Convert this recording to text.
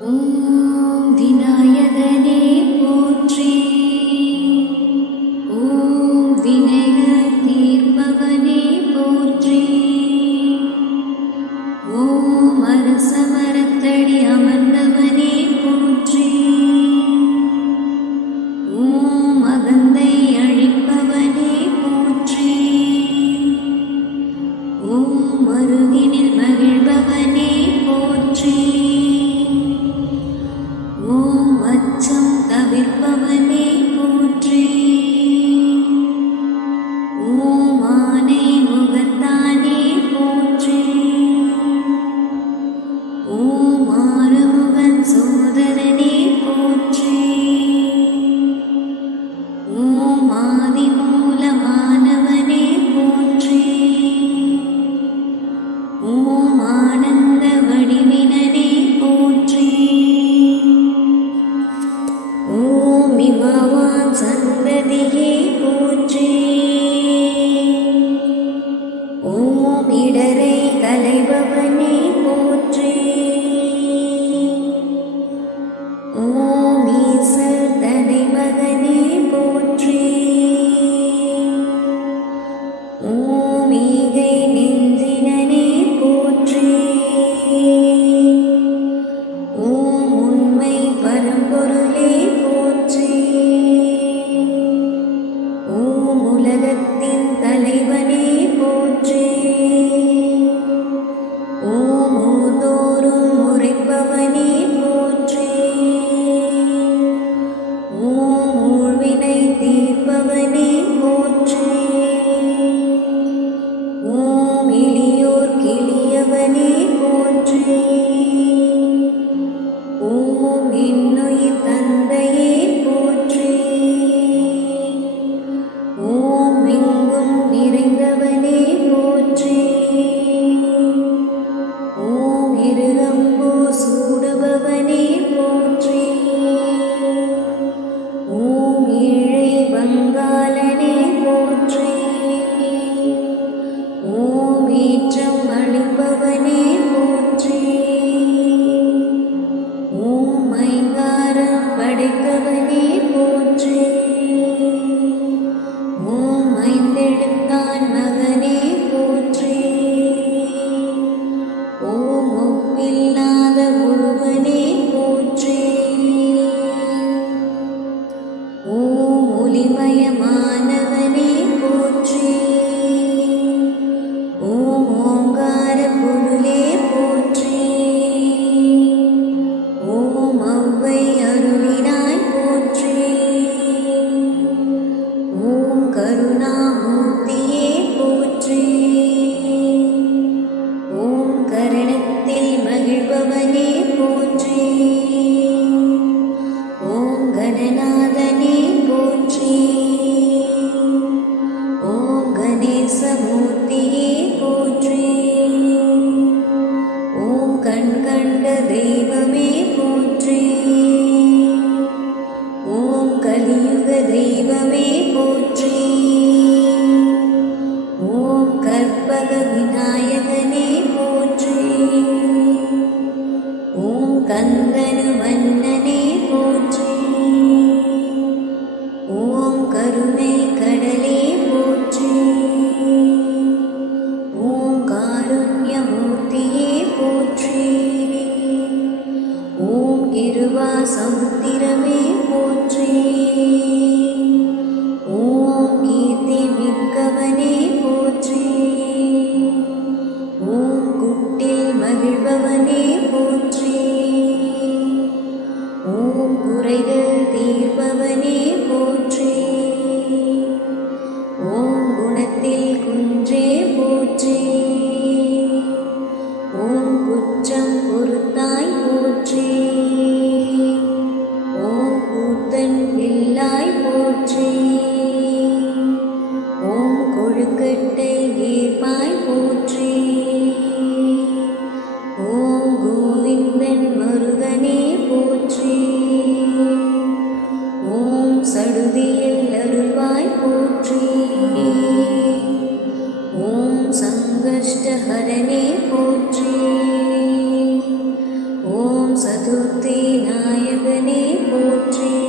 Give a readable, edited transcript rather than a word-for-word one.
ஓம் விநாயகனே போற்றி. ஓம் வினைகள் தீர்ப்பவனே போற்றி. ஓம் அரசமரத்தடி அமர்ந்தவனே போற்றி. ஓம் அகந்தை அழிப்பவனே போற்றி. ஓம் அருகினில் மகிழ்பவனே போற்றி. ஓம் அச்சம் தவிர்ப்பவனே போற்றி. ஓம் ஆனை முகத்தானே போற்றி. ஓம் ஆறுமுகன் சோதரனே போற்றி. ஓம் ஆதிமூலமானவனே போற்றி. ஓம் ஆனந்த வடிவினனே போற்றி. ஓம் இமவான் சந்ததியே போற்றி. ஓம் இடரை கலைபவனே போற்றி. ஓம் ஈசல் தனிமகனே போற்றி. ஓம் ஈகை நெஞ்சினனே போற்றி. ஓம் உண்மை பரம்பொருளே போற்றி. ஓம் உலகத்தின் தலைவனே போற்றி. ஓம் ஊர்தோறும் உரைப்பவனே போற்றி. ஓம் ஊழ்வினை தீர்ப்பவனே போற்றி. ஓம் எளியோர் கிளியவனே போற்றி. ஓம் இன்னுயிர் தந்தையே போற்றி. ஓம் எங்கும் நிறைந்தவனே போற்றி. ஓம் இருகம்போ சூடுபவனே போற்றி. ஓம் ஏழை வங்காளனே போற்றி. ஓம் ஏற்றம் அளிப்பவனே போற்றி. ஓம் ஐங்காரம் படைத்தவனே போற்றி. ஓம் ஐந்தெழுத்தான் மகனே போற்றி. ஓம் ஒப்பில்லாத ஒருவனே போற்றி. ஓம் ஒளிமயமானவனே போற்றி. ஓம் ஓங்கார பொருளே போற்றி. ஓம் ஔவை அருளினாய் போற்றி. ஓம் கருணாமூர்த்தியே போற்றி. ஓம் கரணத்தில் மகிழ்பவனே போற்றி. ஓம் கணநாதனே போற்றி. ஓம் கணேசமூர்த்தியே போற்றி. ஓம் கண்கண்ட தெய்வமே போற்றி. ஓம் கலியுக தெய்வமே போற்றி. ஓம் கற்பக விநாயகனே போற்றி. ஓம் கந்தனு மன்னனே போற்றி. ஓம் கருணை கடலே போற்றி. ஓம் காருண்யமூர்த்தியே போற்றி. ஓம் கிருபா சமுத்திரமே போற்றி. ஓம் கீர்த்தி மிக்கவனே போற்றி. ஓம் குட்டில் மகிழ்பவனே போற்றி. ஓம் குறைகள் தீர்ப்பவனே போற்றி. ஓம் குணத்தில் குன்றே போற்றி. ஓம் குற்றம் பொறுத்தாய் போற்றி. ஓம் சதுர்த்தி நாயகனே போற்றி